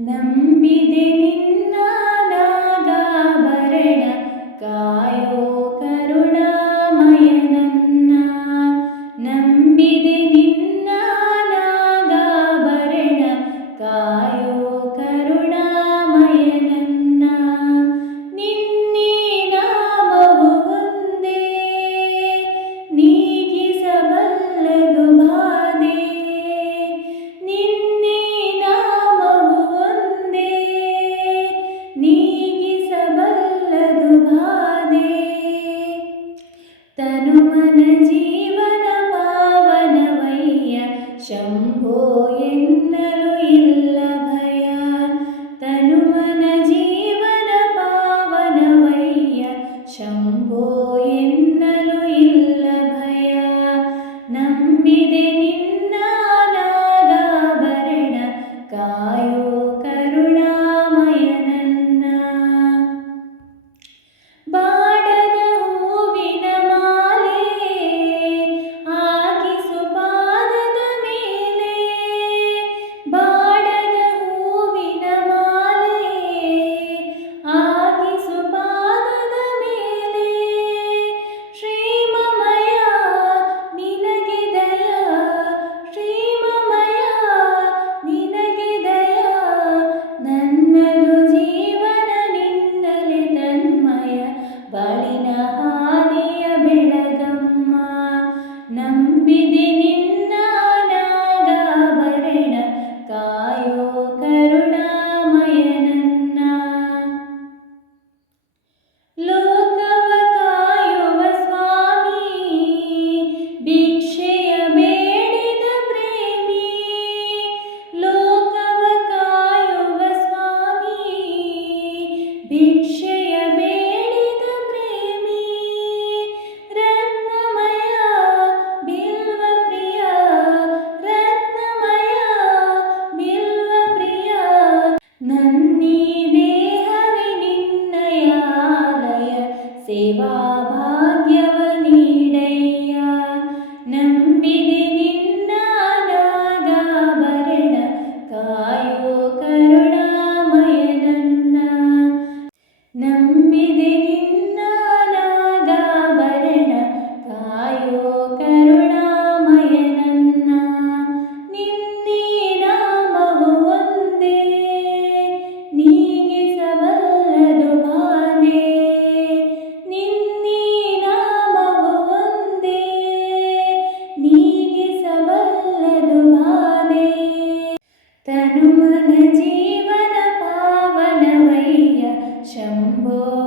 ನಂಬಿದೆ ನಿನ್ನ ನಾಗಾಭರಣ ಕಾಯೋ शम्भो ഭിക്ഷയ മേടിത പ്രേമി. രത്നമയ ബിൽവപ്രിയ രത്നമയ ബിൽവപ്രിയ. ദേഹവി നിന്നയാലയ സേവാ तनुमन जीवनपावनमय्य शम्भो